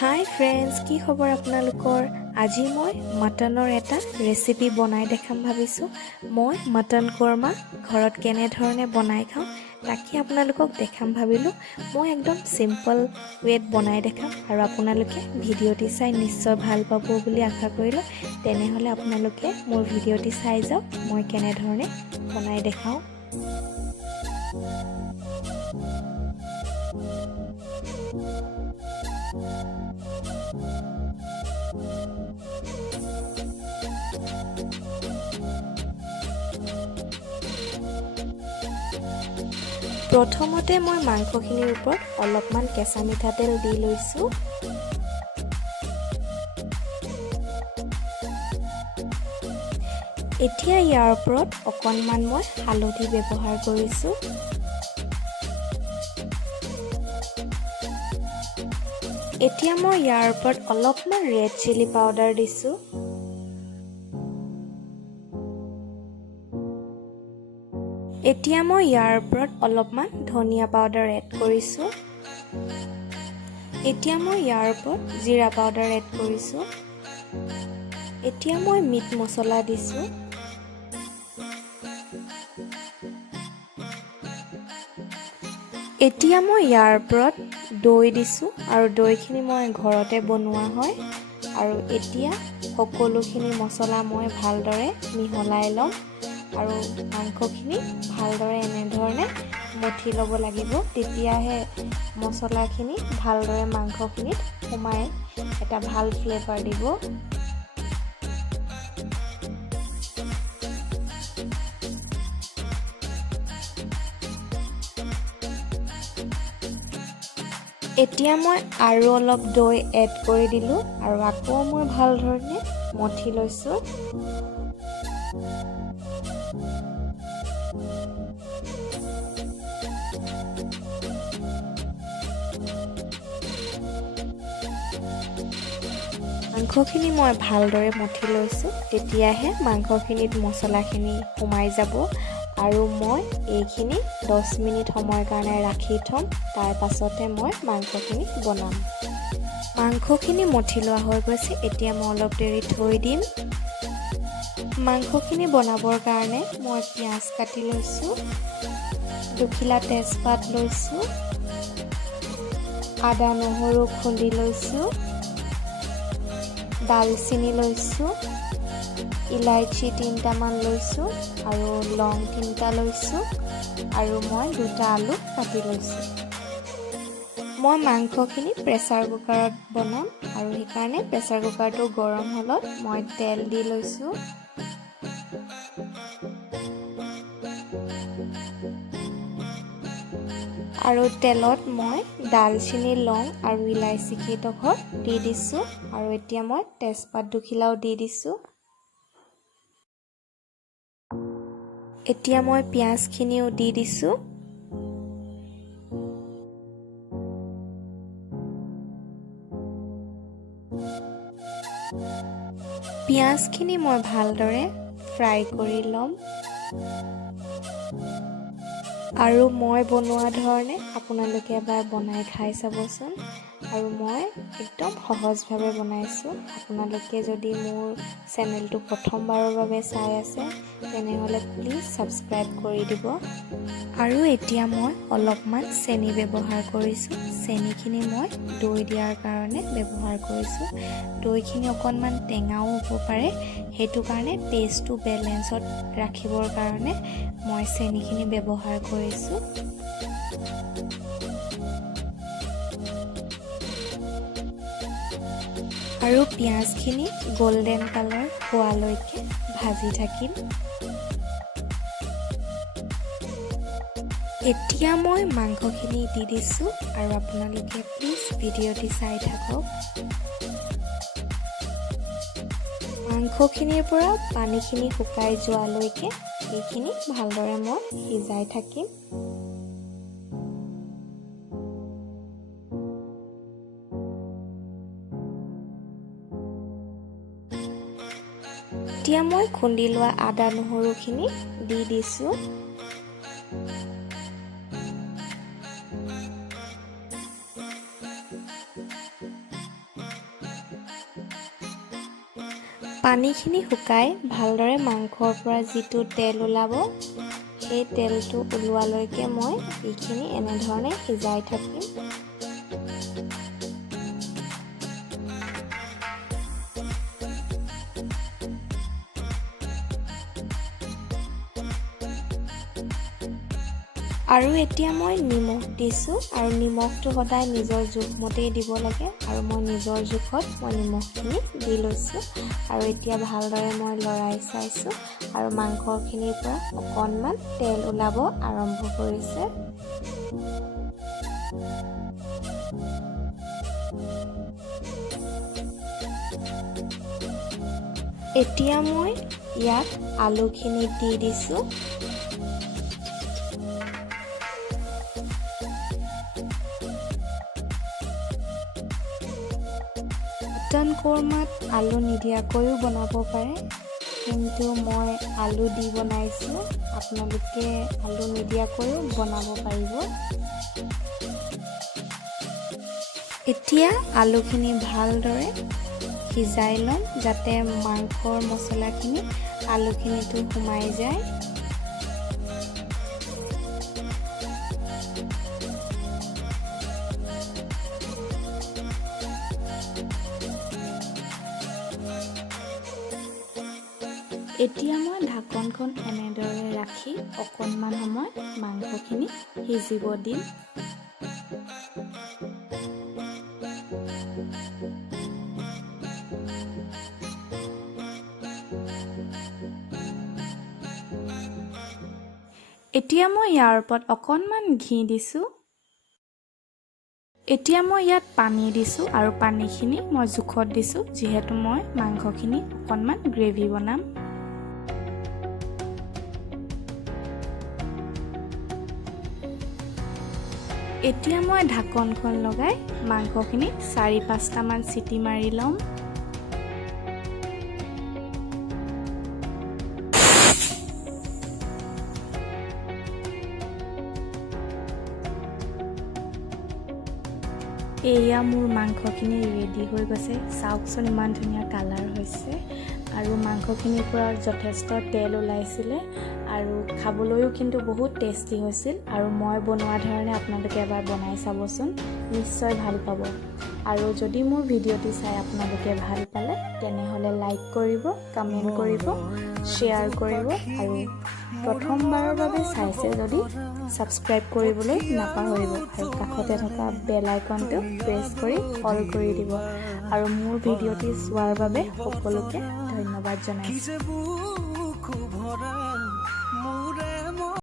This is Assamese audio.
হাই ফ্ৰেণ্ডছ, কি খবৰ আপোনালোকৰ? আজি মই মাটনৰ এটা ৰেচিপি বনাই দেখাম ভাবিছোঁ। মই মাটন কোৰ্মা ঘৰত কেনেধৰণে বনাই খাওঁ তাকে আপোনালোকক দেখাম ভাবিলোঁ। মই একদম চিম্পল ৱেত বনাই দেখাম আৰু আপোনালোকে ভিডিঅ'টি চাই নিশ্চয় ভাল পাব বুলি আশা কৰিলোঁ। তেনেহ'লে আপোনালোকে মোৰ ভিডিঅ'টি চাই যাওক, মই কেনেধৰণে বনাই দেখাওঁ। প্ৰথমতে মই মাংসখিনিৰ ওপৰত অলপমান কেঁচা মিঠাতেল দি লৈছোঁ। এতিয়া ইয়াৰ ওপৰত অকণমান মই হালধি ব্যৱহাৰ কৰিছোঁ। এতিয়া মই ইয়াৰ ওপৰত অলপমান ৰেড চিলি পাউডাৰ দিছোঁ। এতিয়া মই ইয়াৰ ওপৰত অলপমান ধনিয়া পাউডাৰ এড কৰিছোঁ। এতিয়া মই ইয়াৰ ওপৰত জিৰা পাউডাৰ এড কৰিছোঁ। এতিয়া মই মিট মছলা দিছোঁ। এতিয়া মই ইয়াৰ ওপৰত দৈ দিছোঁ আৰু দৈখিনি মই ঘৰতে বনোৱা হয়। আৰু এতিয়া সকলোখিনি মছলা মই ভালদৰে মিহলাই ল'ম আৰু মাংসখিনি ভালদৰে এনেধৰণে মঠি ল'ব লাগিব। তেতিয়াহে মছলাখিনি ভালদৰে মাংসখিনিত সোমাই এটা ভাল ফ্লেভাৰ দিব। এতিয়া মই আৰু অলপ দৈ এড কৰি দিলোঁ আৰু আকৌ মই ভালধৰণে মঠি লৈছোঁ। মাংসখিনি মই ভালদৰে মঠি লৈছোঁ, তেতিয়াহে মাংসখিনিত মছলাখিনি সোমাই যাব আৰু মই এইখিনি 10 মিনিট সময়ৰ কাৰণে ৰাখি থ'ম। তাৰ পাছতে মই মাংসখিনি বনাম। মাংসখিনি মঠি লোৱা হৈ গৈছে, এতিয়া মই অলপ দেৰি থৈ দিম। মাংসখিনি বনাবৰ কাৰণে মই পিঁয়াজ কাটি লৈছোঁ, দুখিলা তেজপাত লৈছোঁ, আদা নহৰু খুন্দি লৈছোঁ, দালচিনি লৈছোঁ, ইলাইচি 3টামান লৈছোঁ আৰু লং 3টা লৈছোঁ আৰু মই 2টা আলু কাটি লৈছোঁ। মই মাংসখিনি প্ৰেছাৰ কুকাৰত বনাম আৰু সেইকাৰণে প্ৰেছাৰ কুকাৰটো গৰম হ'লত মই তেল দি লৈছোঁ। আৰু তেলত মই দালচিনি, লং আৰু ইলাইচি কেইডোখৰ দি দিছোঁ আৰু এতিয়া মই তেজপাত দুখিলাও দি দিছোঁ। এতিয়া মই পিঁয়াজখিনিও দি দিছোঁ। পিঁয়াজখিনি মই ভালদৰে ফ্ৰাই কৰি ল'ম আৰু মই বনোৱা ধৰণে আপোনালোকে এবাৰ বনাই খাই চাবচোন। আৰু মই একদম সহজভাৱে বনাইছোঁ। আপোনালোকে যদি মোৰ চেনেলটো প্ৰথমবাৰৰ বাবে চাই আছে তেনেহ'লে প্লিজ ছাবস্ক্ৰাইব কৰি দিব। আৰু এতিয়া মই অলপমান চেনি ব্যৱহাৰ কৰিছোঁ। চেনিখিনি মই দৈ দিয়াৰ কাৰণে ব্যৱহাৰ কৰিছোঁ। দৈখিনি অকণমান টেঙাও হ'ব পাৰে, সেইটো কাৰণে টেষ্টটো বেলেঞ্চত ৰাখিবৰ কাৰণে মই চেনিখিনি ব্যৱহাৰ কৰিছোঁ। আৰু পিঁয়াজখিনি গল্ডেন কালাৰ হোৱালৈকে ভাজি থাকিম। এতিয়া মই মাংসখিনি দি দিছোঁ আৰু আপোনালোকে প্লিজ ভিডিঅ'টি চাই থাকক। মাংসখিনিৰ পৰা পানীখিনি শুকাই যোৱালৈকে এইখিনি ভালদৰে মই সিজাই থাকিম। এতিয়া মই খুন্দি লোৱা আদা নহৰুখিনি দি দিছোঁ। পানীখিনি শুকাই ভালদৰে মাংসৰ পৰা যিটো তেল ওলাব, সেই তেলটো ওলোৱালৈকে মই এইখিনি এনেধৰণে সিজাই থাকিম। আৰু এতিয়া মই নিমখ দিছোঁ, আৰু নিমখটো সদায় নিজৰ জোখমতেই দিব লাগে, আৰু মই নিজৰ জোখত মই নিমখখিনি দি লৈছোঁ। আৰু এতিয়া ভালদৰে মই লৰাই চাইছোঁ, আৰু মাংসখিনিৰ পৰা অকণমান তেল ওলাব আৰম্ভ কৰিছে। এতিয়া মই ইয়াত আলুখিনি দি দিছোঁ। মটন কোৰমাত আলু নিদিয়াকৈও বনাব পাৰে, কিন্তু মই আলু দি বনাইছোঁ। আপোনালোকে আলু নিদিয়াকৈও বনাব পাৰিব। এতিয়া আলুখিনি ভালদৰে সিজাই ল'ম, যাতে মাংসৰ মছলাখিনি আলুখিনিতো সোমাই যায়। এতিয়া মই ঢাকনখন এনেদৰে ৰাখি অকণমান সময় মাংসখিনি সিজিব দিম। এতিয়া মই ইয়াৰ ওপৰত অকণমান ঘি দিছোঁ। এতিয়া মই ইয়াত পানী দিছোঁ, আৰু পানীখিনি মই জোখত দিছোঁ, যিহেতু মই মাংসখিনি অকণমান গ্ৰেভি বনাম। এতিয়া মই ঢাকনখন লগাই মাংসখিনি 4-5টামান চিটি মাৰি ল'ম। এয়া মোৰ মাংসখিনি ৰেডি হৈ গৈছে। চাওকচোন ইমান ধুনীয়া কালাৰ হৈছে, আৰু মাংসখিনিৰ পৰা যথেষ্ট তেল ওলাইছিলে, আৰু খাবলৈও কিন্তু বহুত টেষ্টি হৈছিল। আৰু মই বনোৱা ধৰণে আপোনালোকে এবাৰ বনাই চাবচোন, নিশ্চয় ভাল পাব। আৰু যদি মোৰ ভিডিঅ'টি চাই আপোনালোকে ভাল পালে, তেনেহ'লে লাইক কৰিব, কমেণ্ট কৰিব, শ্বেয়াৰ কৰিব, আৰু প্ৰথমবাৰৰ বাবে চাইছে যদি ছাবস্ক্ৰাইব কৰিবলৈ নাপাহৰিব, আৰু কাষতে থকা বেল আইকনটো প্ৰেছ কৰি অল কৰি দিব। আৰু মোৰ ভিডিঅ'টি চোৱাৰ বাবে সকলোকে ধন্যবাদ জনাইছোঁ।